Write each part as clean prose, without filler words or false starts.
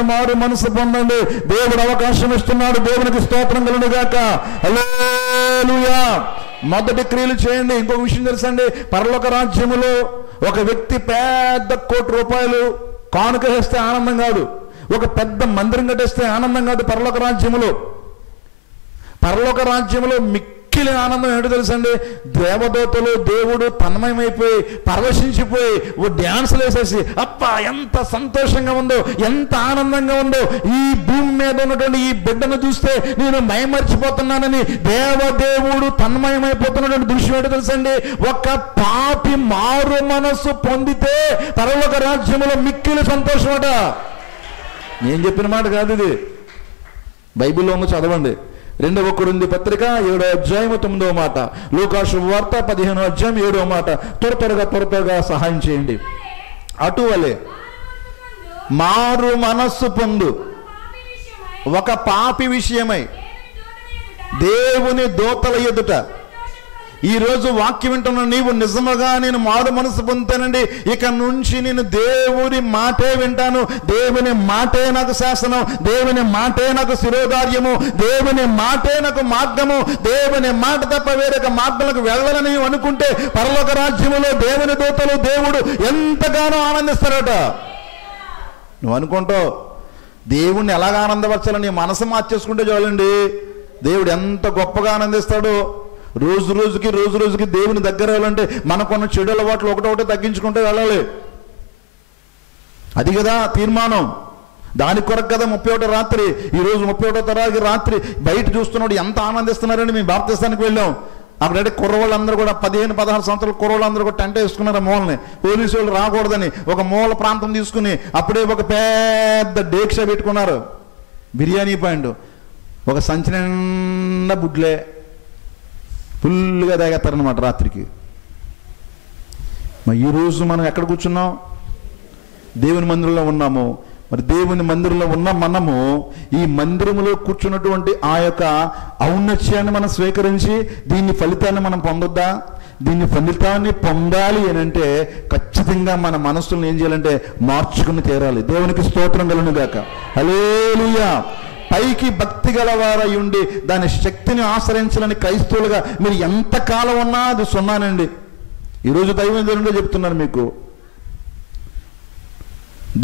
వెంటనే మారు మనసు పొందండి. దేవుడు అవకాశం ఇస్తున్నాడు. దేవునికి స్తోత్రం కలుగును గాక. హల్లెలూయా. మొదటి క్రియలు చేయండి. ఇంకొక విషయం తెలుసండి, పరలోక రాజ్యములో ఒక వ్యక్తి పెద్ద ₹1,00,00,000 కానుక వేస్తే ఆనందం కాదు, ఒక పెద్ద మందిరం కట్టేస్తే ఆనందం కాదు. పరలోక రాజ్యములో మిక్కిలి ఆనందం ఏంటో తెలుసండి, దేవదూతలు దేవుడు తన్మయమైపోయి పరవశించిపోయి డ్యాన్సులు వేసేసి అబ్బా ఎంత సంతోషంగా ఉందో, ఎంత ఆనందంగా ఉందో, ఈ భూమి మీద ఉన్నటువంటి ఈ బిడ్డను చూస్తే నేను మైమర్చిపోతున్నానని దేవదేవుడు తన్మయమైపోతున్నటువంటి దృశ్యం ఏంటో తెలుసండి. ఒక పాపి మారు మనస్సు పొందితే పరలోక రాజ్యములో మిక్కిలి సంతోషం అట. నేను చెప్పిన మాట కాదు ఇది, బైబిల్లో ఉంది, చదవండి. 2వ కొరింథీ పత్రిక 7వ అధ్యాయం 9వ మాట, లూకా శుభవార్త 15వ అధ్యాయం 7వ మాట. త్వరగా సహాయం చేయండి. అటువలే మారు మనస్సు పొందు ఒక పాపి విషయమై దేవుని దూతల ఎదుట. ఈరోజు వాక్యం వింటున్న నీవు నిజముగా నేను మారు మనసు పొందుతానండి, ఇక నుంచి నేను దేవుని మాటే వింటాను, దేవుని మాటే నాకు శాసనం, దేవుని మాటే నాకు శిరోధార్యము, దేవుని మాటే నాకు మార్గము, దేవుని మాట తప్ప వేరొక మార్గంలోకి వెళ్ళాలని అనుకుంటే పరలోక రాజ్యములో దేవుని దూతలు దేవుడు ఎంతగానో ఆనందిస్తారట. నువ్వు అనుకుంటావు దేవుణ్ణి ఎలాగ ఆనందపరచాలని నీ మనసు మార్చేసుకుంటే చాలండి, దేవుడు ఎంత గొప్పగా ఆనందిస్తాడో. రోజు రోజుకి దేవుని దగ్గర వెళ్ళాలంటే మనకున్న చెడు అలవాట్లు ఒకటొకటి తగ్గించుకుంటే వెళ్ళాలి. అది కదా తీర్మానం. దాని కొరకు కదా 31వ రాత్రి. ఈరోజు 31వ తారీఖు రాత్రి బయట చూస్తున్నాడు ఎంత ఆనందిస్తున్నారండి. మేము బాప్తిస్తానికి వెళ్ళాం. అక్కడంటే కుర్రవాళ్ళందరూ కూడా 15-16 సంవత్సరాల కుర్రవాళ్ళందరూ కూడా టెంట్ వేసుకున్నారు మూలని. పోలీసు వాళ్ళు రాకూడదని ఒక మూల ప్రాంతం తీసుకుని అప్పుడే ఒక పెద్ద డేక్ష పెట్టుకున్నారు. బిర్యానీ పాయింట్, ఒక సంచి నిండా బుడ్లే ఫుల్గా తాగేస్తారనమాట రాత్రికి. మరి ఈరోజు మనం ఎక్కడ కూర్చున్నాం? దేవుని మందిరంలో ఉన్నాము. మరి దేవుని మందిరంలో ఉన్న మనము ఈ మందిరంలో కూర్చున్నటువంటి ఆ యొక్క ఔన్నత్యాన్ని మనం స్వీకరించి దీని ఫలితాన్ని మనం పొందొద్దా? దీన్ని ఫలితాన్ని పొందాలి అని అంటే ఖచ్చితంగా మన మనస్సులను ఏం చేయాలంటే మార్చుకుని తీరాలి. దేవునికి స్తోత్రం కలుగును గాక. హల్లెలూయా. పైకి భక్తి గలవారై ఉండి దాని శక్తిని ఆశ్రయించాలని క్రైస్తవులుగా మీరు ఎంతకాలం ఉన్నా అది సున్నానండి. ఈరోజు దైవం దేవునిలో చెప్తున్నాను మీకు,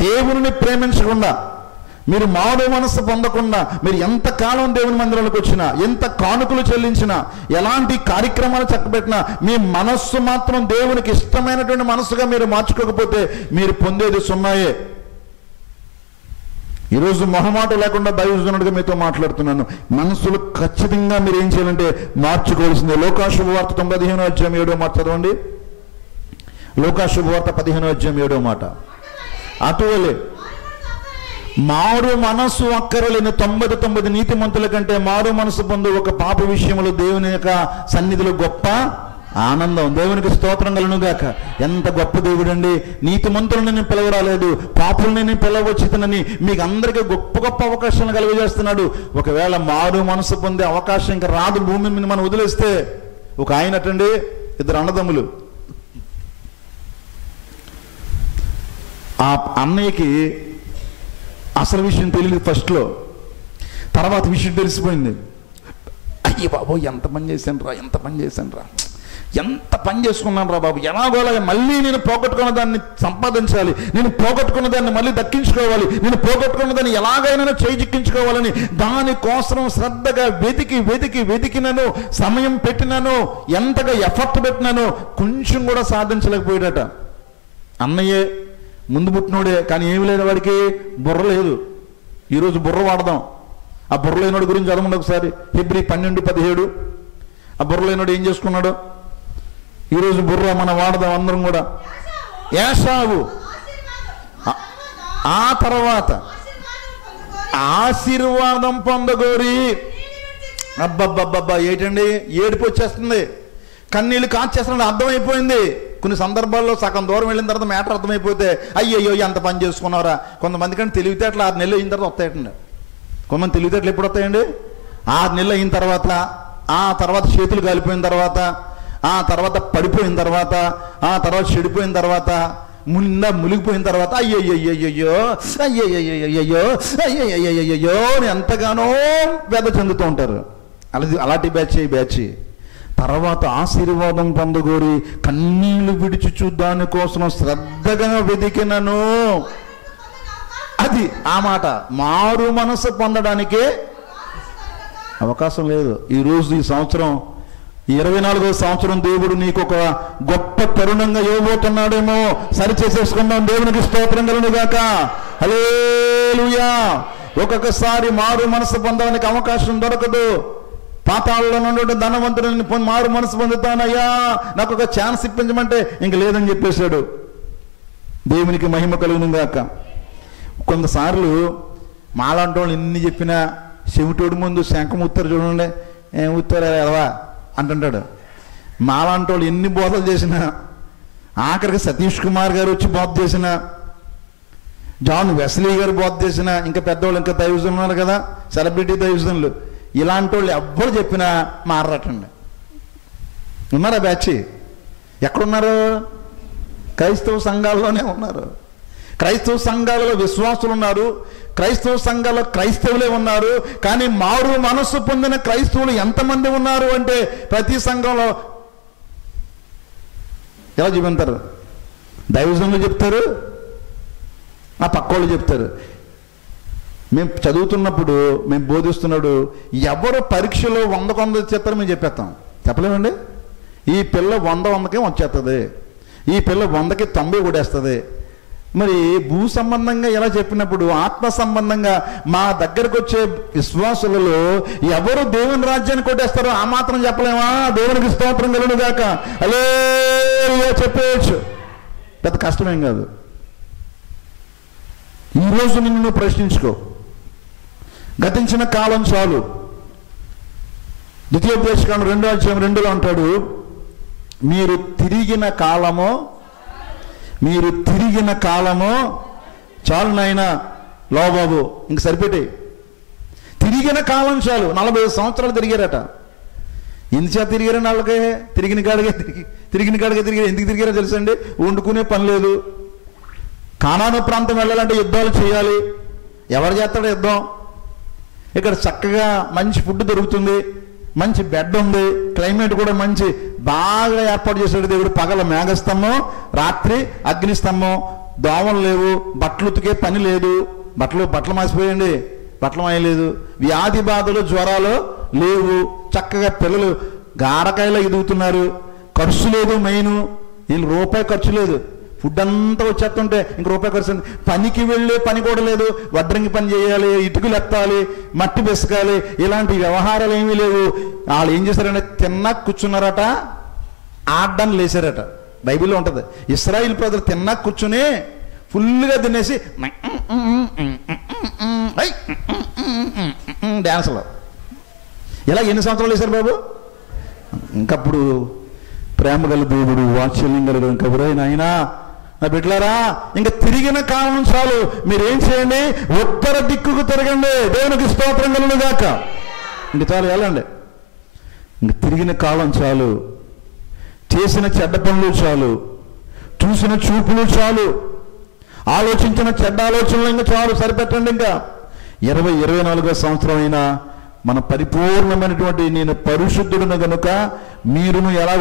దేవుని ప్రేమించకుండా మీరు మారు మనస్సు పొందకుండా మీరు ఎంతకాలం దేవుని మందిరాలకు వచ్చినా, ఎంత కానుకలు చెల్లించినా, ఎలాంటి కార్యక్రమాలు చక్కబెట్టినా మీ మనస్సు మాత్రం దేవునికి ఇష్టమైనటువంటి మనస్సుగా మీరు మార్చుకోకపోతే మీరు పొందేది సున్నాయే. ఈరోజు మొహమాట లేకుండా దైవజనుడిగా మీతో మాట్లాడుతున్నాను. మనస్సులు ఖచ్చితంగా మీరు ఏం చేయాలంటే మార్చుకోవాల్సిందే. లూకా శుభవార్త 15వ అధ్యాయం 7వ మాట చదవండి. లూకా శుభవార్త 15వ అధ్యాయం 7వ మాట. అటువలే మారు మనస్సు అక్కరలేని 99 నీతిమంతుల కంటే మారు మనసు పొందు ఒక పాప విషయంలో దేవుని యొక్క సన్నిధిలో గొప్ప ఆనందం. దేవునికి స్తోత్రం కలుగును గాక. ఎంత గొప్ప దేవుడు అండి. నీతిమంతులను నేను పిలవరాలేదు, పాపుల్ని నేను పిలవచ్చునని మీకు అందరికీ గొప్ప గొప్ప అవకాశాలను కలుగజేస్తున్నాడు. ఒకవేళ మారు మనసు పొందే అవకాశం ఇంకా రాదు భూమి మీద మనం వదిలేస్తే. ఒక ఆయనటండి, 2 అన్నదమ్ములు. ఆ అన్నయ్యకి అసలు విషయం తెలియదు ఫస్ట్లో, తర్వాత విషయం తెలిసిపోయింది. అయ్యి బాబు ఎంత పని చేశాను రా, ఎంత పని చేసుకున్నాను రా బాబు, ఎలాగోలాగా మళ్ళీ నేను పోగొట్టుకున్న దాన్ని సంపాదించాలి, నేను పోగొట్టుకున్న దాన్ని మళ్ళీ దక్కించుకోవాలి, నేను పోగొట్టుకున్న దాన్ని ఎలాగైనా చేజిక్కించుకోవాలని దానికోసం శ్రద్ధగా వెతికినాను, సమయం పెట్టినాను, ఎంతగా ఎఫర్ట్ పెట్టినాను, కొంచెం కూడా సాధించలేకపోయాడట. అన్నయ్యే ముందు పుట్టినోడే, కానీ ఏమి లేదు వాడికి, బుర్ర లేదు. ఈరోజు బుర్ర వాడదాం. ఆ బుర్ర లేనోడి గురించి చదవండి ఒకసారి. హెబ్రీ 12:17. ఆ బుర్ర లేనోడు ఏం చేసుకున్నాడు? ఈరోజు బుర్ర మనం వాడదాం అందరం కూడా. ఏశావు ఆ తర్వాత ఆశీర్వాదం పొందగోరి. అబ్బబ్బబ్బబ్బా ఏంటండి, ఏడుపు వచ్చేస్తుంది, కన్నీళ్ళు కాచేస్తున్నాడు. అర్థమైపోయింది. కొన్ని సందర్భాల్లో సగం దూరం వెళ్ళిన తర్వాత మ్యాటర్ అర్థమైపోతే అయ్యయ్యో ఎంత పని చేసుకున్నారా. కొంతమంది కానీ తెలివితేటలు 6 నెలలు అయిన తర్వాత వస్తాయండి. కొంతమంది తెలివితేటలు ఎప్పుడు వస్తాయండి? 6 నెలలు అయిన తర్వాత, ఆ తర్వాత చేతులు కాలిపోయిన తర్వాత, ఆ తర్వాత పడిపోయిన తర్వాత, ఆ తర్వాత చెడిపోయిన తర్వాత, మునిగిపోయిన తర్వాత అయ్యయ్యో అయ్యయ్యో అయ్యయ్యో అని ఎంతగానో వ్యధ చెందుతూ ఉంటారు. అలాంటి బ్యాచ్. తర్వాత ఆశీర్వాదం పొందగోరి కన్నీళ్లు విడిచుచు దానికోసం శ్రద్ధగా వెదికినను. అది ఆ మాట, మారు మనసు పొందడానికే అవకాశం లేదు. ఈరోజు ఈ సంవత్సరం 24వ సంవత్సరం దేవుడు నీకు ఒక గొప్ప తరుణంగా ఇవ్వబోతున్నాడేమో. సరిచేసేసుకుందాం. దేవునికి స్తోత్రం కలుగును గాక. హల్లెలూయా. ఒక్కొక్కసారి మారు మనసు పొందడానికి అవకాశం దొరకదు. పాతాళంలో నుండి ధనవంతుడిని మారు మనసు పొందుతానయ్యా, నాకు ఒక ఛాన్స్ ఇప్పించమంటే ఇంక లేదని చెప్పేశాడు. దేవునికి మహిమ కలుగును గాక. కొంతసార్లు మాలాంటి వాళ్ళు ఎన్ని చెప్పినా చెవిటోడి ముందు శంఖం ఉత్తరు చూడండి, ఏం ఉత్తరా ఎలవా అంటుంటాడు. మాలాంటి వాళ్ళు ఎన్ని బోధలు చేసినా, ఆఖరికి సతీష్ కుమార్ గారు వచ్చి బోధ చేసిన, జాన్ వెస్లీ గారు బోధ చేసిన, ఇంకా పెద్దవాళ్ళు ఇంకా దైవజనులు ఉన్నారు కదా, సెలబ్రిటీ దైవజనులు, ఇలాంటి వాళ్ళు ఎవ్వరు చెప్పినా మారటండి. ఉన్నారా బ్యాచ్? ఎక్కడున్నారు? క్రైస్తవ సంఘాల్లోనే ఉన్నారు. క్రైస్తవ సంఘాలలో విశ్వాసులు ఉన్నారు, క్రైస్తవ సంఘాల్లో క్రైస్తవులే ఉన్నారు. కానీ మారు మనస్సు పొందిన క్రైస్తవులు ఎంతమంది ఉన్నారు అంటే ప్రతి సంఘంలో ఎలా చెప్తారు? దైవజనులు చెప్తారు, ఆ పక్కోళ్ళు చెప్తారు. మేము చదువుతున్నప్పుడు, మేము బోధిస్తున్నాడు, ఎవరు పరీక్షలో 100 చెప్తారో మేము చెప్పేస్తాం. చెప్పలేమండి? ఈ పిల్ల 100కే వచ్చేస్తుంది, ఈ పిల్ల 100కి 90 కొడేస్తుంది. మరి భూ సంబంధంగా ఎలా చెప్పినప్పుడు ఆత్మ సంబంధంగా మా దగ్గరకు వచ్చే విశ్వాసులలో ఎవరు దేవుని రాజ్యాన్ని కొట్టేస్తారో ఆ మాత్రం చెప్పలేమా? దేవునికి స్తోత్రం కలుగును గాక. హల్లెలూయా చెప్పేయచ్చు. పెద్ద కష్టమేం కాదు. ఈరోజు నిన్ను ప్రశ్నించుకో. గతించిన కాలం చాలు. ద్వితీయోపదేశకాండం 2:2 అంటాడు, మీరు తిరిగిన కాలము చాలు నాయనా లోబాబు, ఇంక సరిపెట్టి. తిరిగిన కాలం చాలు. 45 సంవత్సరాలు తిరిగారట. ఎందుచేత తిరిగారని వాళ్ళకి తిరిగిన కాడిగా తిరిగారు. ఎందుకు తిరిగారో తెలుసండి? వండుకునే పని లేదు. కానాను ప్రాంతం వెళ్ళాలంటే యుద్ధాలు చేయాలి. ఎవరు చేస్తాడో యుద్ధం? ఇక్కడ చక్కగా మంచి ఫుడ్ దొరుకుతుంది, మంచి బెడ్ ఉంది, క్లైమేట్ కూడా మంచి బాగా ఏర్పాటు చేశాడు దేవుడు. పగల మేఘస్తంభం, రాత్రి అగ్నిస్తంభం, దోమలు లేవు, బట్టలు ఉతికే పని లేదు. బట్టలు మాసిపోయండి, బట్టలు మాయలేదు. వ్యాధి బాధలు జ్వరాలు లేవు. చక్కగా పిల్లలు గారకాయలో ఎదుగుతున్నారు. ఖర్చు లేదు. మెయిన్ వీళ్ళు రూపాయి ఖర్చు లేదు. ఫుడ్ అంతా వచ్చేస్తుంటే ఇంక రూపాయి ఖర్చు. పనికి వెళ్ళే పని కూడా లేదు. వడ్రంగి పని చేయాలి, ఇటుకలు ఎత్తాలి, మట్టి బెసకాలి, ఇలాంటి వ్యవహారాలు ఏమీ లేవు. వాళ్ళు ఏం చేశారంటే తిన్నా కూర్చున్నారట, ఆడ్డాన్ని లేచారట. బైబిల్లో ఉంటుంది, ఇశ్రాయేలు ప్రజలు తిన్నా కూర్చుని ఫుల్గా తినేసి డ్యాన్స్లో. ఇలా ఎన్ని సంవత్సరాలు వేశారు బాబు? ఇంకప్పుడు ప్రేమ గల దేవుడు, వాత్సల్యం గల ఇంకెవరో నాయనా నా బిడ్డలారా, ఇంకా తిరిగిన కాలం చాలు. మీరేం చేయండి? ఉత్తర దిక్కుకు తిరగండి. దేవునికి స్తోత్రం కలుగును గాక. ఇంక చాలు, వెళ్ళండి. ఇంక తిరిగిన కాలం చాలు. చేసిన చెడ్డ పనులు చాలు, చూసిన చూపులు చాలు, ఆలోచించిన చెడ్డ ఆలోచనలు ఇంకా చాలు. సరిపెట్టండి. ఇంకా 24వ సంవత్సరం అయినా మన పరిపూర్ణమైనటువంటి నేను పరిశుద్ధుడును కనుక మీరును ఎలా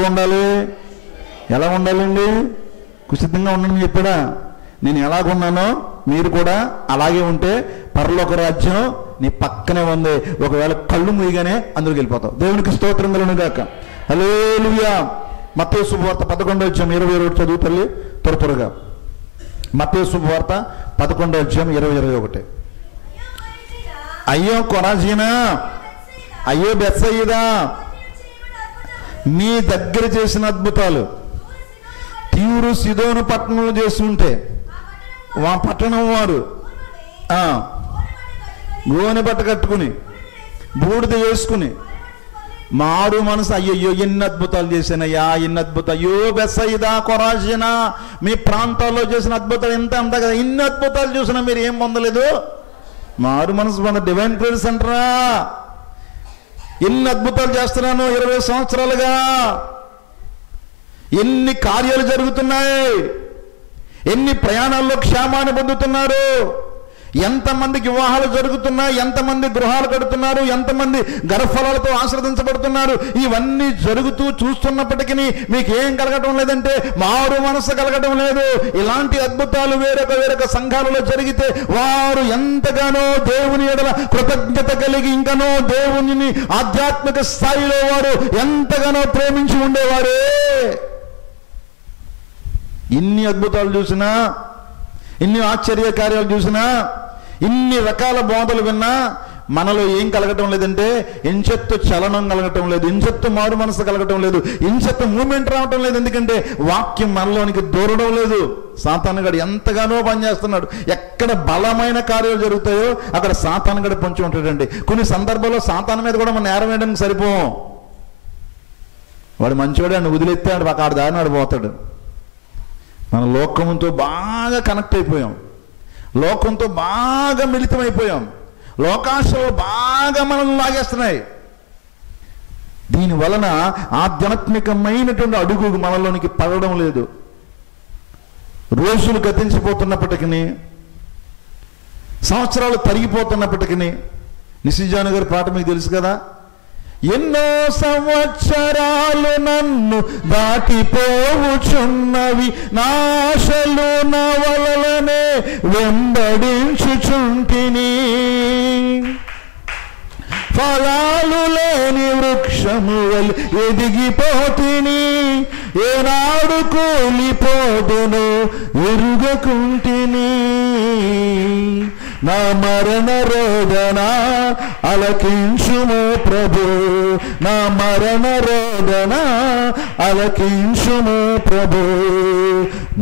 ఉండాలండి? కుసిద్ధంగా ఉండని చెప్పాడా? నేను ఎలాగున్నానో మీరు కూడా అలాగే ఉంటే పరలోక రాజ్యం నీ పక్కనే ఉంది. ఒకవేళ కళ్ళు మూయగానే అందులోకి వెళ్ళిపోతావు. దేవునికి స్తోత్రం కలుగును గాక. హల్లెలూయా. మత్తయి శుభవార్త 11:21 చదువు తల్లి త్వరగా. మత్తయి శుభవార్త 11:20-21. అయ్యో కొరాజీనా, అయ్యో బెత్సయిదా, మీ దగ్గర చేసిన అద్భుతాలు తీరు సిదోను పట్టణంలో చేస్తుంటే ఆ పట్టణం వారు గోనె బట్ట కట్టుకుని బూడిద వేసుకుని మారు మనసు అయ్యో ఎన్ని అద్భుతాలు చేశానయ్యా, ఎన్ని అద్భుతాలు. అయ్యో బెత్సయిదా కొరాజీనా, మీ ప్రాంతాల్లో చేసిన అద్భుతాలు ఎంత అంతా కదా, ఇన్ని అద్భుతాలు చూసినా మీరు ఏం పొందలేదు? మారు మనసు మన డివైన్ ప్రేయర్స్ అంటారా? ఎన్ని అద్భుతాలు చేస్తున్నాను 20 సంవత్సరాలుగా, ఎన్ని కార్యాలు జరుగుతున్నాయి, ఎన్ని ప్రయాణాల్లో క్షేమాన్ని పొందుతున్నారు, ఎంతమందికి వివాహాలు జరుగుతున్నా, ఎంతమంది గృహాలు కడుతున్నారు, ఎంతమంది గర్భఫలాలతో ఆశీర్వదించబడుతున్నారు. ఇవన్నీ జరుగుతూ చూస్తున్నప్పటికీ మీకు ఏం కలగటం లేదంటే మారు మనసు కలగటం లేదు. ఇలాంటి అద్భుతాలు వేరొక సంఘాలలో జరిగితే వారు ఎంతగానో దేవుని ఎడల కృతజ్ఞత కలిగి ఇంకనో దేవుని ఆధ్యాత్మిక స్థాయిలో వారు ఎంతగానో ప్రేమించి ఉండేవారే. ఇన్ని అద్భుతాలు చూసినా, ఇన్ని ఆశ్చర్య కార్యాలు చూసినా, ఇన్ని రకాల బోధలు విన్నా మనలో ఏం కలగటం లేదంటే ఇంచెత్తు చలనం కలగటం లేదు, ఇంచెత్తు మారు మనసు కలగటం లేదు, ఇంచెత్తు మూమెంట్ రావటం లేదు. ఎందుకంటే వాక్యం మనలోనికి దూరడం లేదు. సాతానుగాడు ఎంతగానో పనిచేస్తున్నాడు. ఎక్కడ బలమైన కార్యాలు జరుగుతాయో అక్కడ సాతానుగాడు పొంచి ఉంటాడండి. కొన్ని సందర్భాల్లో సాతాను మీద కూడా మనం నేరం వేయడానికి సరిపోం. వాడు మంచివాడు, అని వదిలేస్తే ఆడు దారిని ఆడిపోతాడు. మన లోకంతో బాగా కనెక్ట్ అయిపోయాం, లోకంతో బాగా మిళితమైపోయాం, లోకాశలు బాగా మనల్ని లాగేస్తున్నాయి. దీని వలన ఆధ్యాత్మికమైనటువంటి అడుగు మనలోనికి పడడం లేదు. రోజులు గతించిపోతున్నప్పటికీ, సంవత్సరాలు తరిగిపోతున్నప్పటికీ, నిశిజాను గారి పాట మీకు తెలుసు కదా, ఎన్నో సంవత్సరాలు నన్ను దాటిపోవుచున్నవి, నాశలు నా వలలనే వెంబడించుచుంటిని, ఫలాలు లేని వృక్షము వలె ఎదిగిపోతిని, ఏనాడు కూలిపోదును ఎరుగకుంటిని, నా మరణ రోదన అలకించుము ప్రభు, నా మరణ రోదన అలకించుము ప్రభు,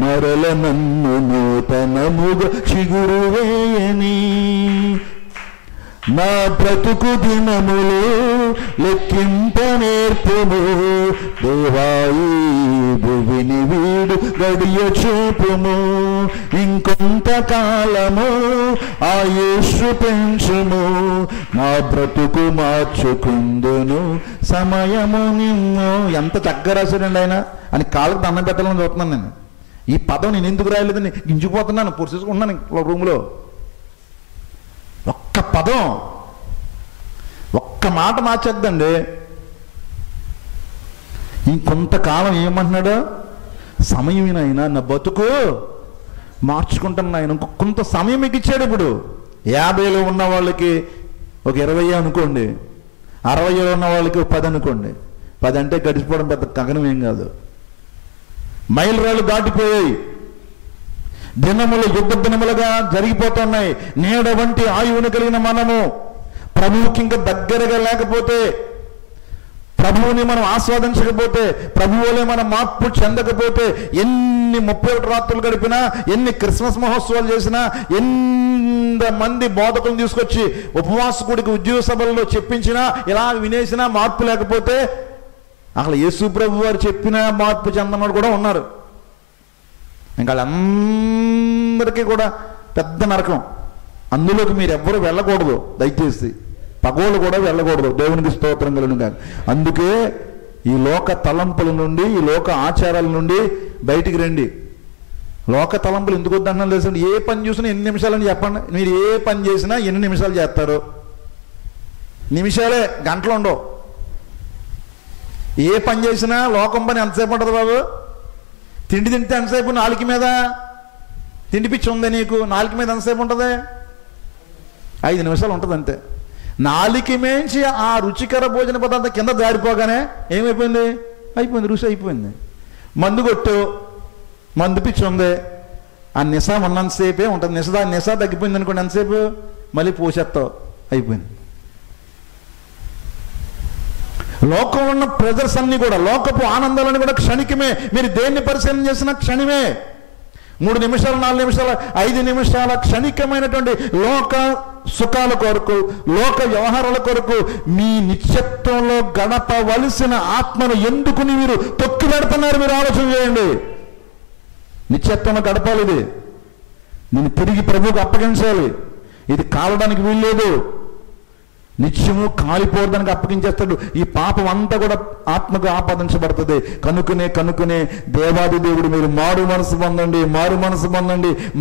మరల నన్ను నూతనముగా చిగురు వేయని, నా బ్రతుకు దినములు లెక్కింప నేర్పుము, దేవాయి భువిని వీడు గడియ చూపుము, ఇంకొంతకాలము ఆయుష్ పెంచుము, నా బ్రతుకు మార్చుకుందును సమయము నిన్ను. ఎంత చక్కగా రాశాడండి ఆయన. అని కాళ్ళకు దండం పెట్టాలని చూస్తున్నాను నేను. ఈ పదం నేను ఎందుకు రాయలేదని గింజుకుపోతున్నాను, పొడిచేసుకుంటున్నాను రూమ్లో. ఒక్క పదం, ఒక్క మాట మార్చేద్దండి. ఇంకొంతకాలం ఏమంటున్నాడు, సమయమైనా నా బతుకు మార్చుకుంటాను ఆయన. కొంత సమయం మీకు ఇచ్చాడు. ఇప్పుడు 50లో ఉన్న వాళ్ళకి ఒక 20 అనుకోండి, 60లో ఉన్న వాళ్ళకి 10 అనుకోండి. 10 అంటే గడిచిపోవడం పెద్ద గగనం ఏం కాదు. మైలురాళ్ళు దాటిపోయాయి, దినములు యుద్ధ దినములుగా జరిగిపోతున్నాయి. నీడ వంటి ఆయువును కలిగిన మనము ప్రభువుకి ఇంకా దగ్గరగా లేకపోతే, ప్రభువుని మనం ఆస్వాదించకపోతే, ప్రభువులే మనం మార్పు చెందకపోతే, ఎన్ని 31 రాత్రులు గడిపినా, ఎన్ని క్రిస్మస్ మహోత్సవాలు చేసినా, ఎంతమంది బోధకులను తీసుకొచ్చి ఉపవాసకుడికి ఉద్యోగ సభల్లో చెప్పించినా, ఇలా వినేసినా మార్పు లేకపోతే, అసలు యేసు ప్రభు వారు చెప్పినా మార్పు చెందనోడు కూడా ఉన్నారు. ఇంకా వాళ్ళందరికీ కూడా పెద్ద నరకం. అందులోకి మీరు ఎవ్వరూ వెళ్ళకూడదు, దయచేసి పగోళ్ళు కూడా వెళ్ళకూడదు. దేవునికి స్తోత్రం కలుగును గాక. అందుకే ఈ లోక తలంపుల నుండి, ఈ లోక ఆచారాల నుండి బయటికి రండి. లోక తలంపులు ఎందుకు వద్దన్నా లేదు. ఏ పని చూసినా ఎన్ని నిమిషాలని చెప్పండి. మీరు ఏ పని చేసినా ఎన్ని నిమిషాలు చేస్తారు? నిమిషాలే, గంటలు ఉండవు. ఏ పని చేసినా లోకం పని ఎంతసేపు ఉంటుంది బాబు? తిండి తింటే ఎంతసేపు? నాలుక మీద తిండి పిచ్చి ఉంది నీకు, నాలుక మీద ఎంతసేపు ఉంటుంది? 5 నిమిషాలు ఉంటుంది అంతే. నాలుక మేంచి ఆ రుచికర భోజన పదార్థం కింద జారిపోగానే ఏమైపోయింది? అయిపోయింది, రుచి అయిపోయింది. మందు కొట్టు, మందు పిచ్చి ఉంది, ఆ నిశా ఉన్నంతసేపే ఉంటుంది. నిశా తగ్గిపోయింది అనుకోండి, ఎంతసేపు మళ్ళీ పోసేస్తావు, అయిపోయింది. లోకంలో ఉన్న ప్రెజర్స్ అన్నీ కూడా, లోకపు ఆనందాలన్నీ కూడా క్షణికమే. మీరు దేన్ని పరిశీలన చేసినా క్షణమే. 3 నిమిషాలు, 4 నిమిషాలు, 5 నిమిషాల క్షణికమైనటువంటి లోక సుఖాల కొరకు, లోక వ్యవహారాల కొరకు మీ నిత్యత్వంలో గడపవలసిన ఆత్మను ఎందుకు మీరు తొక్కి పెడుతున్నారు? మీరు ఆలోచన చేయండి. నిత్యత్వంలో గడపాలి. ఇది నేను తిరిగి ప్రభువుకు అప్పగించాలి. ఇది కాలడానికి వీల్లేదు. నిత్యము కాలిపోవడానికి అప్పగించేస్తాడు. ఈ పాపం అంతా కూడా ఆత్మకు ఆపాదించబడుతుంది. కనుకనే దేవాది దేవుడు మీరు మారు మనసు పొందండి,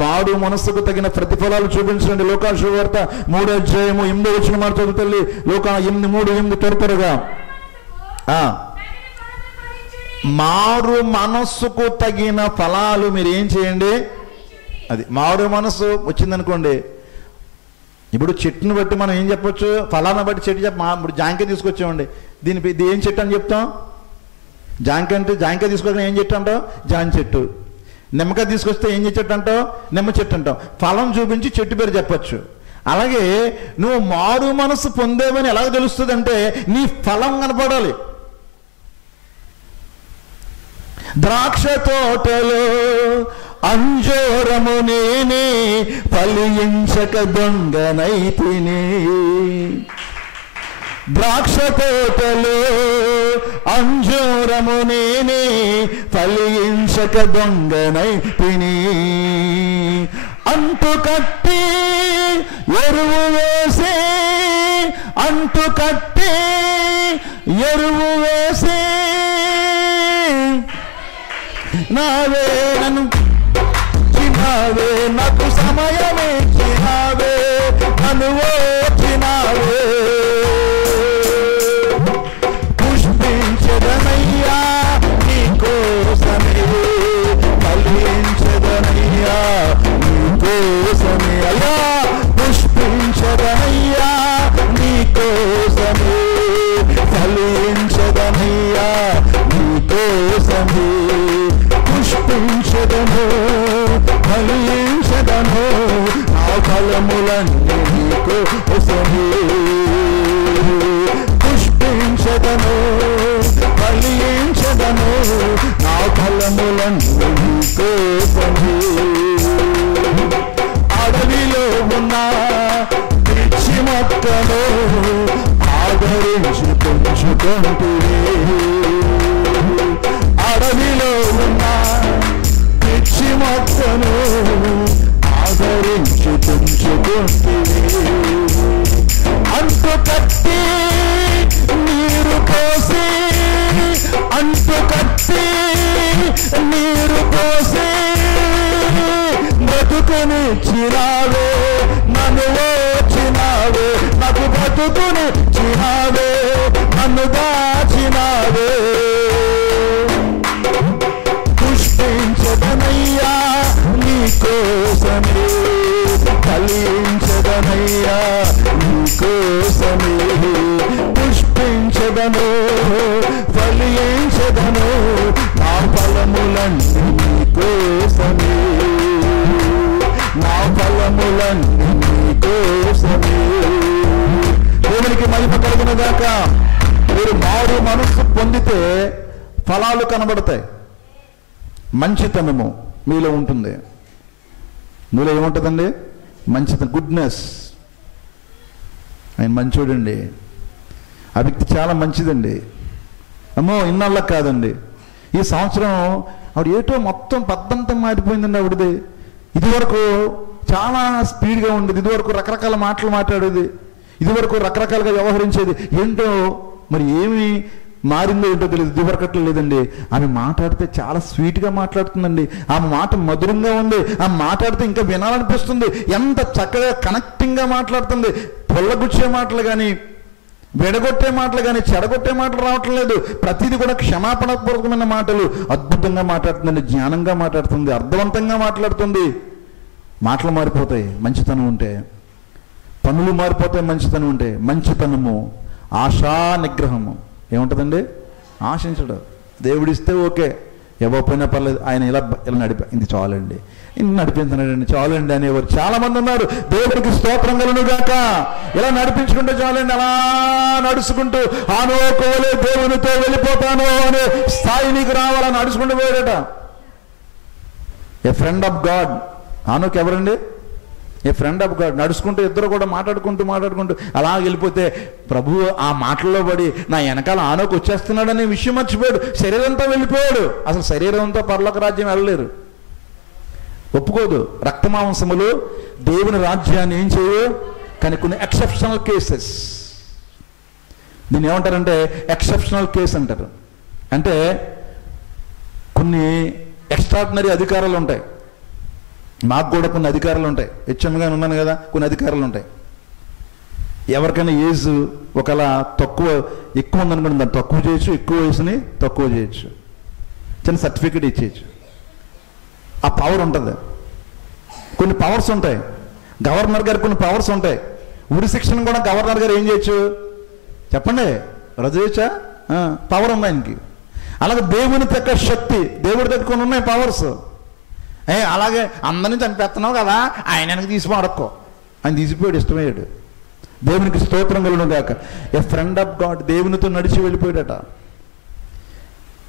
మారు మనసుకు తగిన ప్రతిఫలాలు చూపించండి. లోకాసు శుభవార్త 3:8 మాట చదువుతుంది. లోకా 8:3 త్వరగా. మారు మనస్సుకు తగిన ఫలాలు మీరు ఏం చేయండి. అది మారు మనసు వచ్చిందనుకోండి, ఇప్పుడు చెట్టును బట్టి మనం ఏం చెప్పొచ్చు, ఫలాన్ని బట్టి చెట్టు ఇప్పుడు జాంకాయ తీసుకొచ్చామండి, ఇది ఏం చెట్టు అని చెప్తాం. జాంకాయ తీసుకొచ్చిన ఏం చెట్టు అంటాం, జాన్ చెట్టు. నిమ్మకాయ తీసుకొస్తే ఏం చెట్టు అంటాం, నిమ్మ చెట్టు అంటాం. ఫలం చూపించి చెట్టు పేరు చెప్పచ్చు. అలాగే నువ్వు మారు మనసు పొందేవని ఎలా తెలుస్తుంది అంటే నీ ఫలం కనపడాలి. ద్రాక్ష తోటలో అంజూరము నేనే ఫలించక దొంగనైతిని. ద్రాక్ష తోటలో అంజూరము నేనే ఫలించక దొంగనైతిని. అంటు కట్టి ఎరువు వేసి, అంటు కట్టి ఎరువు వేసి నావే నన్ను చిన్నావే, నాకు సమయమే చిన్నావే, నన్ను చిన్నావే. పుష్పించదనయ్యా నీ కోసమే, ఫలించదనయ్యా నీ కోసమే. అయ్యా పుష్పించదనయ్యా నీ కోసమే, ఫలించదనయ్యా నీ కోసమే. పుష్పించదను ఫలించదను నా ఫలములన్నీ నీకు కోసమే. పుష్పించదను ఫలించదను నా ఫలములన్నీ నీకు కోసమే. అడవిలో ఉన్న పిచ్చి మొక్కను ఆదరించి పెంచుకుంటునే. అడవిలో ఉన్న పిచ్చి మొక్కను ఆదరించి పెంచుకుంటునే. అంటు కట్టి నీరు పోసి, అంటు కట్టి నీరు పోసి బ్రతుకుని చిరావే, నన్ను చినావే, నాకు బ్రతుకుని చినావే, నన్ను దాచినావే. పుష్పించదనయ్యా నీ కోసమే, ఫలించదనయ్యా నీ కోసమే. పుష్పించదను ఫలించదను నా ఫలములన్నీ నీ కోసమే, నా ఫలములన్నీ నీ కోసమే. దేవునికి మహిమ కలుగునుగాక. మీరు మారు మనస్సు పొందితే ఫలాలు కనబడతాయి. మంచితనము మీలో ఉంటుంది. మీలో ఏముంటుందండి? మంచితనం, గుడ్నెస్. ఆయన మంచోడండి, ఆ వ్యక్తి చాలా మంచిదండి. అమ్మో ఇన్నాళ్ళకి కాదండి, ఈ సంవత్సరం ఆవిడ ఏటో మొత్తం పద్దంతం మారిపోయిందండి ఆవిడది. ఇదివరకు చాలా స్పీడ్గా ఉండేది, ఇదివరకు రకరకాల మాటలు మాట్లాడేది, ఇదివరకు రకరకాలుగా వ్యవహరించేది. ఏంటో మరి ఏమి మారిందో ఏంటో తెలియదు, ఇదివరకట్లు లేదండి. ఆమె మాట్లాడితే చాలా స్వీట్గా మాట్లాడుతుందండి. ఆమె మాట మధురంగా ఉంది, ఆమె మాట్లాడితే ఇంకా వినాలనిపిస్తుంది. ఎంత చక్కగా కనెక్టింగ్గా మాట్లాడుతుంది. పొల్లగుచ్చే మాటలు కానీ, విడగొట్టే మాటలు కానీ, చెడగొట్టే మాటలు రావటం లేదు. ప్రతిదీ కూడా క్షమాపణపూర్వకమైన మాటలు. అద్భుతంగా మాట్లాడుతుందండి, జ్ఞానంగా మాట్లాడుతుంది, అర్థవంతంగా మాట్లాడుతుంది. మాటలు మారిపోతాయి మంచితనం ఉంటే, పనులు మారిపోతాయి మంచితనం ఉంటే. మంచితనము, ఆశా నిగ్రహము. ఏముంటుందండి? ఆశించడం. దేవుడిస్తే ఓకే, ఇవ్వకపోయినా పర్లేదు, ఆయన ఇలా ఇది చాలండి, ఇన్ని నడిపించండి చాలండి అనేవారు చాలామంది ఉన్నారు. దేవుడికి స్తోత్రం కలుగునుగాక. ఇలా నడిపించుకుంటే చాలండి, అలా నడుచుకుంటూ ఆనోకోలే దేవునితో వెళ్ళిపోతాను అనే స్థాయి నీకు రావాలని నడుచుకుంటూ పోయాడట. ఏ ఫ్రెండ్ ఆఫ్ గాడ్. ఆనోక్ ఎవరండి? ఏ ఫ్రెండ్ ఆఫ్ గాడ్. నడుచుకుంటూ ఇద్దరు కూడా మాట్లాడుకుంటూ అలా వెళ్ళిపోతే ప్రభు ఆ మాటల్లో పడి నా వెనకాల ఆనోకు వచ్చేస్తున్నాడనే విషయం మర్చిపోయాడు. శరీరంతో వెళ్ళిపోయాడు. అసలు శరీరంతో పరలోక రాజ్యం వెళ్ళలేరు, ఒప్పుకోదు. రక్తమాంసములు దేవుని రాజ్యాన్ని ఏం చేయవు. కానీ కొన్ని ఎక్సెప్షనల్ కేసెస్, దీన్ని ఏమంటారంటే ఎక్సెప్షనల్ కేసు అంటారు. అంటే కొన్ని ఎక్స్ట్రాడినరీ అధికారాలు ఉంటాయి. మాకు కూడా కొన్ని అధికారాలు ఉంటాయి. హెచ్ఎంగా ఉన్నాను కదా, కొన్ని అధికారాలు ఉంటాయి. ఎవరికైనా ఏజ్ ఒకలా ఎక్కువ ఉందనుకోండి, దాన్ని తక్కువ చేయొచ్చు, ఎక్కువ వయసుని తక్కువ చేయొచ్చు, చిన్న సర్టిఫికేట్ ఇచ్చేయచ్చు. ఆ పవర్ ఉంటుంది. కొన్ని పవర్స్ ఉంటాయి. గవర్నర్ గారికి కొన్ని పవర్స్ ఉంటాయి. ఉరి శిక్షణ కూడా గవర్నర్ గారు ఏం చేయొచ్చు చెప్పండి, రద్దు చేయొచ్చా? పవర్ ఉంది ఆయనకి. అలాగే దేవుని యొక్క శక్తి, దేవుడి దగ్గర కొన్ని ఉన్నాయి పవర్స్. అలాగే అందరినీ చంపేస్తున్నావు కదా, ఆయన వెనక్కి తీసిపో అడక్కో, ఆయన తీసిపోయాడు, ఇష్టమయ్యాడు. దేవునికి స్తోత్రం కలుగును గాక. ఏ ఫ్రెండ్ ఆఫ్ గాడ్ దేవునితో నడిచి వెళ్ళిపోయాడట.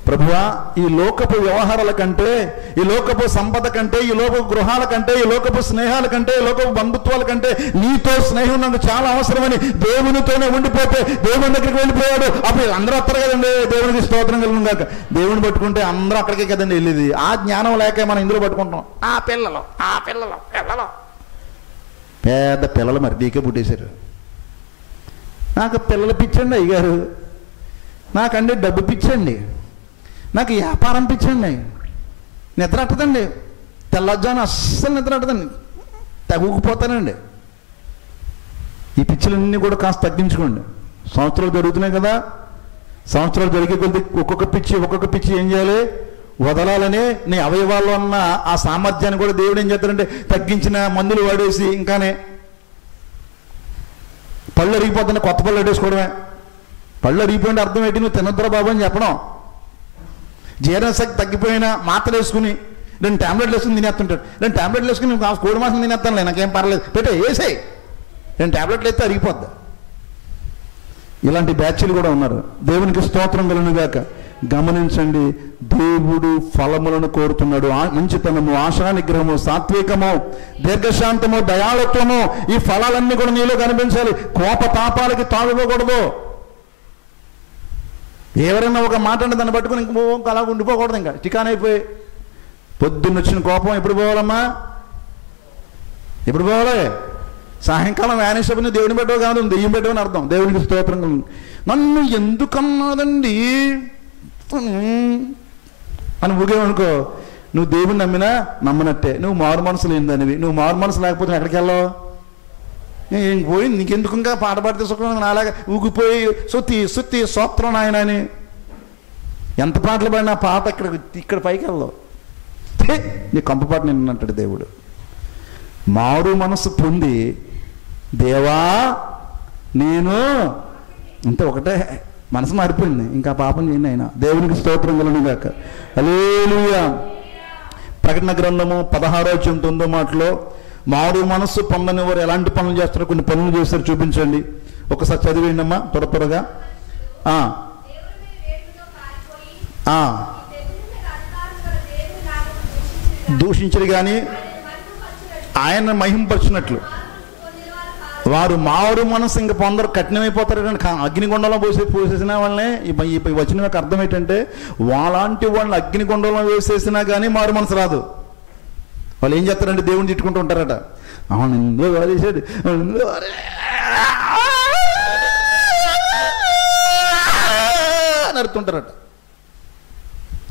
ప్రభువా, ఈ లోకపు వ్యవహారాల కంటే, ఈ లోకపు సంపద కంటే, ఈ లోకపు గృహాల కంటే, ఈ లోకపు స్నేహాల కంటే, ఈ లోకపు బంధుత్వాల కంటే నీతో స్నేహం నాకు చాలా అవసరమని దేవునితోనే ఉండిపోతే దేవుని దగ్గరికి వెళ్ళిపోయాడు. అప్పుడు అందరూ వస్తారు కదండి, దేవునికి స్తోత్రం కలుగును గాక. దేవుని పట్టుకుంటే అందరూ అక్కడికే కదండి వెళ్ళేది. ఆ జ్ఞానం లేక మనం ఇందులో పట్టుకుంటాం. ఆ పిల్లలు పెద్ద పిల్లలు మరి నీకే పుట్టేశారు. నాకు పిల్లలు పిచ్చండి అయ్యగారు, నాకండి డబ్బు పిచ్చండి, నాకు వ్యాపారం పిచ్చండి, నిద్ర అట్టదండి, తెల్లజాను అస్సలు నిద్ర అట్టదండి, తగ్గుకుపోతానండి. ఈ పిచ్చలన్నీ కూడా కాస్త తగ్గించుకోండి. సంవత్సరాలు జరుగుతున్నాయి కదా, సంవత్సరాలు జరిగే కొద్ది ఒక్కొక్క పిచ్చి ఏం చేయాలి, వదలాలని. నీ అవయవాల్లో ఉన్న ఆ సామర్థ్యాన్ని కూడా దేవుడు ఏం చేస్తాడంటే తగ్గించిన మందులు వాడేసి ఇంకానే పళ్ళు అరిగిపోతుంటే కొత్త పళ్ళు అడేసుకోవడమే. పళ్ళు అరిగిపోయింటే అర్థం ఏంటి, నువ్వు తినొద్దురా బాబు అని చెప్పడం. జీర్ణశక్తి తగ్గిపోయినా మాత్రలు వేసుకుని 2 టాబ్లెట్లు వేసుకుని తినేస్తుంటాడు. 2 టాబ్లెట్లు వేసుకుని కోడి మాసం తినేస్తానులే, నాకేం పర్లేదు, వేసేయి, 2 టాబ్లెట్లు వేస్తే అరిగిపోద్ది. ఇలాంటి బ్యాచ్లు కూడా ఉన్నారు. దేవునికి స్తోత్రం కలుగును గాక. గమనించండి, దేవుడు ఫలములను కోరుతున్నాడు. మంచితనము, ఆశా నిగ్రహము, సాత్వికము, దీర్ఘశాంతము, దయాళత్వము, ఈ ఫలాలన్నీ కూడా నీలో కనిపించాలి. కోపతాపాలకి తావివ్వకూడదు. ఎవరైనా ఒక మాట అంటే దాన్ని పట్టుకుని ఇంక అలా ఉండిపోకూడదు. ఇంకా టికాన్ అయిపోయి పొద్దున్న వచ్చిన కోపం ఎప్పుడు పోవాలమ్మా, ఎప్పుడు పోవాలి? సాయంకాలం వ్యానేశ్వరిని దేవుని పెట్టవు కాదు, దెయ్యం పెట్టవని అర్థం. దేవునికి స్తోత్రం. నన్ను ఎందుకన్నాదండి అని ఊగేమనుకో, నువ్వు దేవుని నమ్మినా నమ్మనట్టే, నువ్వు మారు మనసు లేనిదానివి. నువ్వు మారు మనసు లేకపోతే ఎక్కడికి వెళ్ళావు? ఏం పోయి నీకెందుకు ఇంకా పాట పాడితే సుఖం, నాలాగా ఊగిపోయి సుత్తి సోత్రం ఆయన అని ఎంత పాటలు పాడినా పాట ఇక్కడ పైకి వెళ్ళవు. నీ కంపపాటు నిన్ను అంటాడు దేవుడు. మారు మనసు పొంది, దేవా నేను అంతే, ఒకటే మనసు మారిపోయింది, ఇంకా పాపం చేయండి ఆయన. దేవునికి స్తోత్రం కలుగును గాక. హల్లెలూయా. ప్రకటన గ్రంథము 16:9 మారు మనస్సు పొందని వారు ఎలాంటి పనులు చేస్తారో కొన్ని పనులు చేస్తారు, చూపించండి. ఒకసారి చదివేయండమ్మా త్వరగా. దూషించరు కానీ ఆయన మహింపరిచినట్లు వారు మారు మనసు ఇంక పొందరు, కఠినమైపోతారు. అగ్నిగుండంలో పోసేసిన వాళ్ళనే ఈ వచ్చిన యొక్క అర్థం ఏంటంటే, వాళ్ళంటి వాళ్ళని అగ్నిగుండంలో వేసేసినా కానీ మారు మనసు రాదు. వాళ్ళు ఏం చేస్తారంటే దేవుని తిట్టుకుంటూ ఉంటారట. అవును ఇందులో వారేసాడు నడుతుంటారట.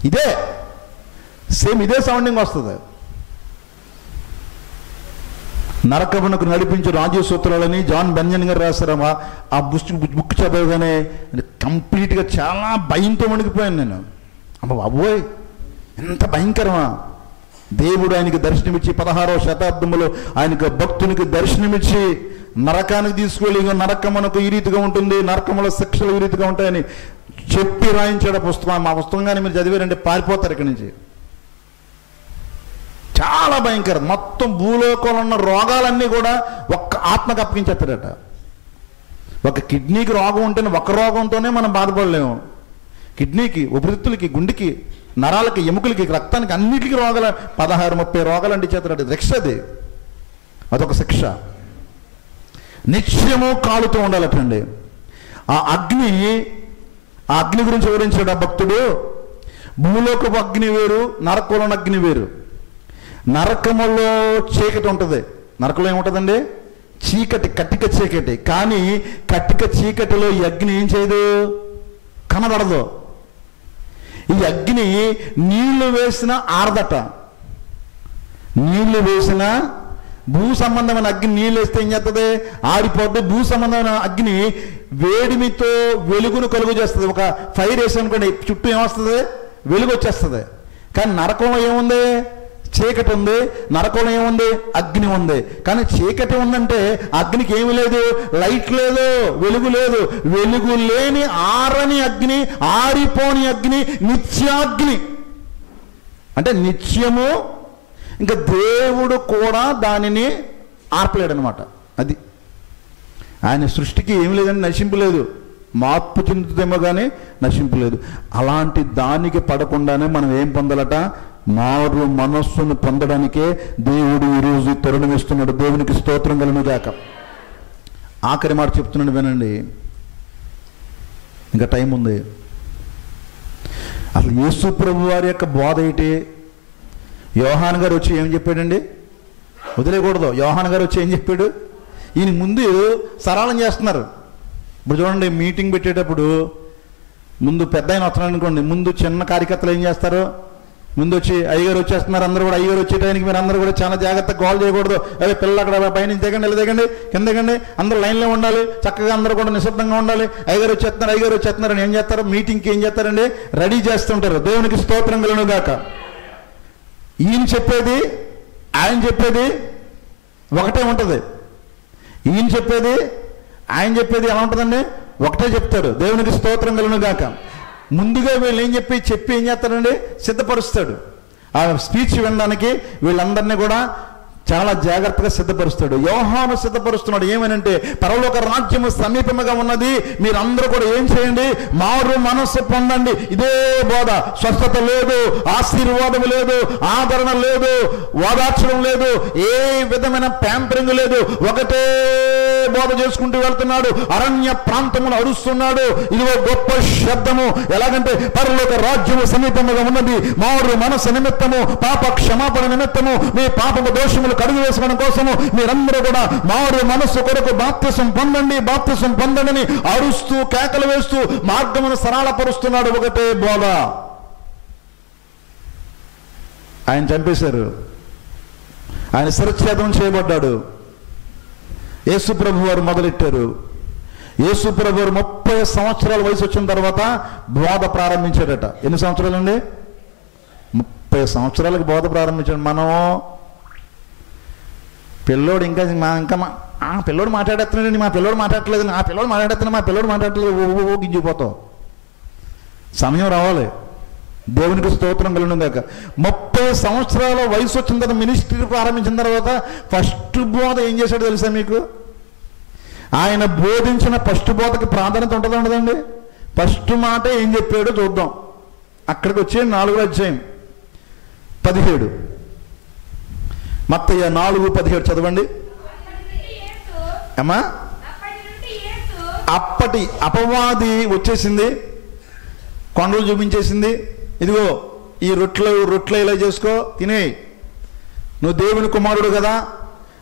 ఇదే సేమ్ ఇదే సౌండింగ్ వస్తుంది. నరకమునకు నడిపించు రాజ్యసూత్రాలని జాన్ బెన్జన్ గారు రాశారమ్మా. ఆ బుక్ చదవగానే కంప్లీట్గా చాలా భయంతో వణికిపోయాను నేను. అమ్మ బాబోయ్, ఎంత భయంకరమా! దేవుడు ఆయనకి దర్శనమిచ్చి 16వ శతాబ్దంలో ఆయనకు భక్తునికి దర్శనమిచ్చి నరకానికి తీసుకువెళ్ళి, నరకమునకు ఈ రీతిగా ఉంటుంది, నరకముల శిక్షలు ఈ రీతిగా ఉంటాయని చెప్పి రాయించాడు పుస్తకం. ఆ పుస్తకంగానే మీరు చదివారంటే పారిపోతారు ఇక్కడి నుంచి. చాలా భయంకరం. మొత్తం భూలోకంలో ఉన్న రోగాలన్నీ కూడా ఒక్క ఆత్మకు అప్పగించేస్తాడట. ఒక కిడ్నీకి రోగం ఉంటేనే, ఒక్క రోగంతోనే మనం బాధపడలేము. కిడ్నీకి, ఉపరిత్తులకి, గుండెకి, నరాలకి, ఎముకలకి, రక్తానికి, అన్నిటికీ రోగాలు 16-30 రోగాలు అంటించేస్తాడు. శిక్ష అది, అదొక శిక్ష. నిత్యము కాలుతూ ఉండాలటండి. ఆ అగ్ని గురించి వివరించాడు ఆ భక్తుడు. భూలోకపు అగ్ని వేరు, నరకంలో అగ్ని వేరు. నరకములో చీకటి ఉంటుంది. నరకంలో ఏముంటుందండి? చీకటి, కట్టిక చీకటి. కానీ కట్టిక చీకటిలో ఈ అగ్ని ఏం చేయదు, కనబడదు. ఈ అగ్ని నీళ్లు వేసిన ఆరదట. నీళ్లు వేసిన భూ సంబంధమైన అగ్ని నీళ్ళు వేస్తే ఏం చేస్తుంది, ఆరిపోద్ది. భూ సంబంధమైన అగ్ని వేడిమితో వెలుగును కలుగు చేస్తుంది. ఒక ఫైర్ వేసి అనుకోండి, చుట్టూ ఏమొస్తుంది, వెలుగు వచ్చేస్తుంది. కానీ నరకంలో ఏముంది, చీకటి ఉంది. నరకంలో ఏముంది, అగ్ని ఉంది. కానీ చీకటి ఉందంటే అగ్నికి ఏమి లేదు, లైట్ లేదు, వెలుగు లేదు. వెలుగు లేని ఆరని అగ్ని, ఆరిపోని అగ్ని, నిత్యాగ్ని. అంటే నిత్యము. ఇంకా దేవుడు కూడా దానిని ఆర్పలేడు అనమాట. అది ఆయన సృష్టికి ఏమి లేదని నశింపు లేదు, మార్పు చెందుతుందేమో కానీ నశింపు లేదు. అలాంటి దానికి పడకుండానే మనం ఏం పొందాలట, మారు మనస్సును పొందడానికే దేవుడు ఈరోజు తరుణమిస్తున్నాడు. దేవునికి స్తోత్రం కలుగును గాక. ఆఖరి మాట చెప్తున్నాడు వినండి, ఇంకా టైం ఉంది. అసలు యేసు ప్రభు వారి యొక్క బోధ ఏంటి? యోహాన్ గారు వచ్చి ఏం చెప్పాడండి, వదిలేయకూడదు. యోహాన్ గారు వచ్చి ఏం చెప్పాడు, ఈయన ముందు సరళం చేస్తున్నారు. ఇప్పుడు చూడండి, మీటింగ్ పెట్టేటప్పుడు ముందు పెద్ద ఆయన వస్తున్నాడు అనుకోండి, ముందు చిన్న కార్యకర్తలు ఏం చేస్తారు, ముందు వచ్చి అయ్యగారు వచ్చేస్తున్నారు, అందరూ కూడా అయ్యగారు వచ్చేటానికి మీరు అందరూ కూడా చాలా జాగ్రత్తగా గోల్ చేయకూడదు. అదే పిల్లలు అక్కడ పైనుంచి దిగండి, ఇలా దిగండి, కింద దిగండి, అందరూ లైన్లో ఉండాలి, చక్కగా అందరూ కూడా నిశ్శబ్దంగా ఉండాలి. అయ్యగారు వచ్చేస్తున్నారు, అయ్యగారు వచ్చేస్తున్నారు అని ఏం చేస్తారు, మీటింగ్కి ఏం చేస్తారండి, రెడీ చేస్తుంటారు. దేవునికి స్తోత్రం కలుగును గాక. ఈయన చెప్పేది ఆయన చెప్పేది ఒకటే ఉంటుంది. ఈయన చెప్పేది ఆయన చెప్పేది ఎలా ఉంటుందండి, ఒకటే చెప్తాడు. దేవునికి స్తోత్రం కలుగును గాక. ముందుగా వీళ్ళు ఏం చెప్పి ఏం చేస్తారండి, సిద్ధపరుస్తాడు. ఆ స్పీచ్ వినడానికి వీళ్ళందరినీ కూడా చాలా జాగ్రత్తగా సిద్ధపరుస్తాడు. యోహాను సిద్ధపరుస్తున్నాడు. ఏమనంటే, పరలోక రాజ్యము సమీపముగా ఉన్నది, మీరందరూ కూడా ఏం చేయండి, మారు మనస్సు పొందండి. ఇదే బోధ. స్వస్థత లేదు, ఆశీర్వాదం లేదు, ఆదరణ లేదు, ఓదార్చడం లేదు, ఏ విధమైన ప్యాంపరింగ్ లేదు. ఒకటే బోధ చేసుకుంటూ వెళ్తున్నాడు. అరణ్య ప్రాంతమును అరుస్తున్నాడు. ఇదిగో గొప్ప శబ్దము. ఎలాగంటే, పరలోక రాజ్యము సమీపముగా ఉన్నది, మారు మనస్సు నిమిత్తము, పాప క్షమాపణ నిమిత్తము, మీ పాపము దోషములు కడుగు వేసుకోవడం కోసము మీరందరూ కూడా మారు మనస్సు కొరకు బాప్తిసం పొందండి, బాప్తిసం పొందండి అరుస్తూ కేకలు వేస్తూ మార్గమును సరళపరుస్తున్నాడు. ఒకటే బోధ. ఆయన చంపేశారు, ఆయన శిరచ్ఛేదం చేయబడ్డాడు. యేసు ప్రభు వారు మొదలెట్టారు. యేసు ప్రభు వారు 30 సంవత్సరాల వయసు వచ్చిన తర్వాత బోధ ప్రారంభించాడట. ఎన్ని సంవత్సరాలండి? 30 సంవత్సరాలకు బోధ ప్రారంభించాడు. మనం పిల్లోడు పిల్లోడు మాట్లాడేస్తున్నాడండి, మా పిల్లోడు మాట్లాడట్లేదు, ఆ పిల్లోడు మాట్లాడేస్తున్నా, మా పిల్లోడు మాట్లాడట్లేదు, ఓ గింజిపోతావు. సమయం రావాలి. దేవునికి స్తోత్రం కలుగును గాక. 30 సంవత్సరాల వయసు వచ్చిన తర్వాత మినిస్ట్రీ ప్రారంభించిన తర్వాత ఫస్ట్ బోధ ఏం చేశాడు తెలుసా మీకు? ఆయన బోధించిన ఫస్ట్ బోధకి ప్రాధాన్యత ఉంటుందా ఉండదండి? ఫస్ట్ మాట ఏం చెప్పాడో చూద్దాం. అక్కడికి వచ్చే 4వ అధ్యాయం 17, మత్తయి 4:17 చదవండి అమ్మా. అప్పటి అపవాది వచ్చేసింది, కొండలు చూపించేసింది. ఇదిగో ఈ రొట్టెలు ఇలా చేసుకో, తినేయి, నువ్వు దేవుని కుమారుడు కదా,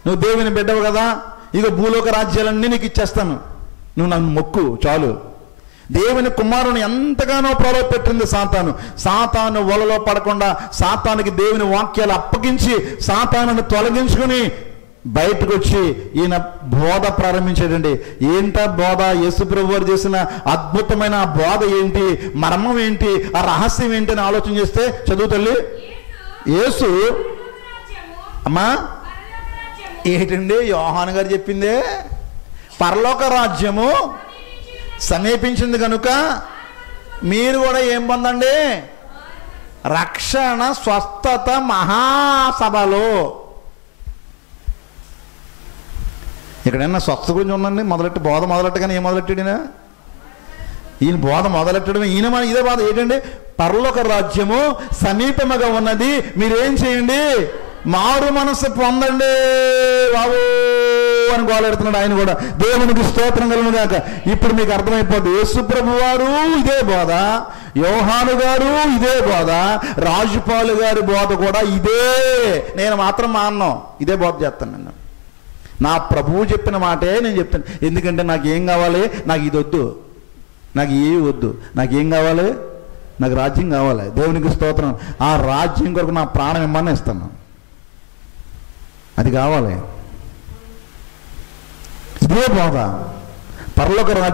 నువ్వు దేవుని బిడ్డవు కదా, ఇదిగో భూలోక రాజ్యాలన్నీ నీకు ఇచ్చేస్తాను, నువ్వు నన్ను మొక్కు చాలు. దేవుని కుమారుని ఎంతగానో ప్రలోభపెట్టింది సాతాను వలలో పడకుండా సాతానికి దేవుని వాక్యాలు అప్పగించి సాతానుని తొలగించుకుని బయటకు వచ్చి ఈయన బోధ ప్రారంభించాడండి. ఏంటా బోధ? యేసు ప్రభు వారు చేసిన అద్భుతమైన బోధ ఏంటి, మర్మం ఏంటి, ఆ రహస్యం ఏంటి అని ఆలోచన చేస్తే, చదువు తల్లి. యేసు అమ్మా ఏంటండి యోహాను గారు చెప్పిందే, పరలోక రాజ్యము సమీపించింది కనుక మీరు కూడా ఏం పొందండి, రక్షణ, స్వస్థత మహాసభలో. ఇక్కడైనా స్వస్థత గురించి ఉందండి, బోధ మొదలెట్టగానే ఏం మొదలెట్టాడినా, ఈయన బోధ మొదలెట్టడమే. ఇదే బోధ ఏంటండి, పరలోక రాజ్యము సమీపముగా ఉన్నది, మీరేం చేయండి, మారు మనస్సు పొందండి బాబు అని గోలెడుతున్నాడు ఆయన కూడా. దేవునికి స్తోత్రం కలుగును గాక. ఇప్పుడు మీకు అర్థమైపోద్ది, యేసు ప్రభు వారు ఇదే బోధ, యోహాను గారు ఇదే బోధ, రాజుపాలు గారి బోధ కూడా ఇదే. నేను మాత్రం మాన్నం, ఇదే బోధ చేస్తాను. నేను నా ప్రభువు చెప్పిన మాటే నేను చెప్తాను. ఎందుకంటే నాకు ఏం కావాలి? నాకు ఇది వద్దు, నాకు ఏవి వద్దు. నాకేం కావాలి? నాకు రాజ్యం కావాలి. దేవునికి స్తోత్రం. ఆ రాజ్యం కొరకు నా ప్రాణం ఇమ్మని ఇస్తాను. అది కావాలి. ఇదే బోధ. పరలోక రాజ్యం